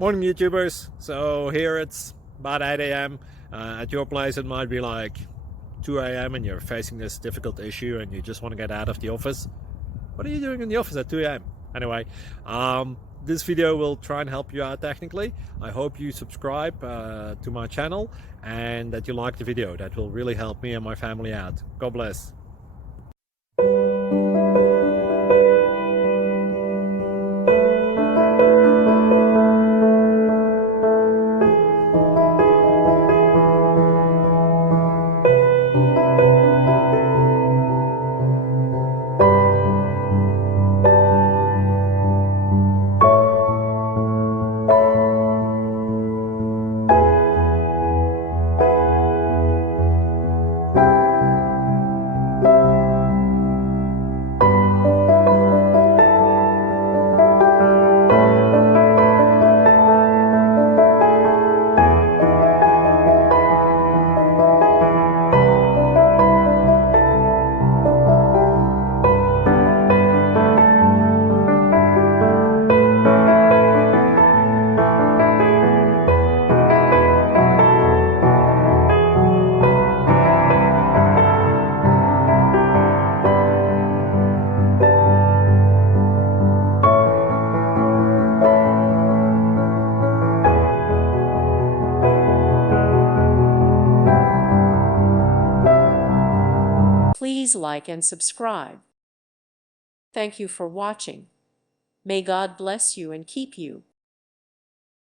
Morning, YouTubers. So here it's about 8 a.m. At your place, it might be like 2 a.m. and you're facing this difficult issue and you just want to get out of the office. What are you doing in the office at 2 a.m.? Anyway, this video will try and help you out technically. I hope you subscribe to my channel and that you like the video. That will really help me and my family out. God bless. Please like and subscribe. Thank you for watching. May God bless you and keep you.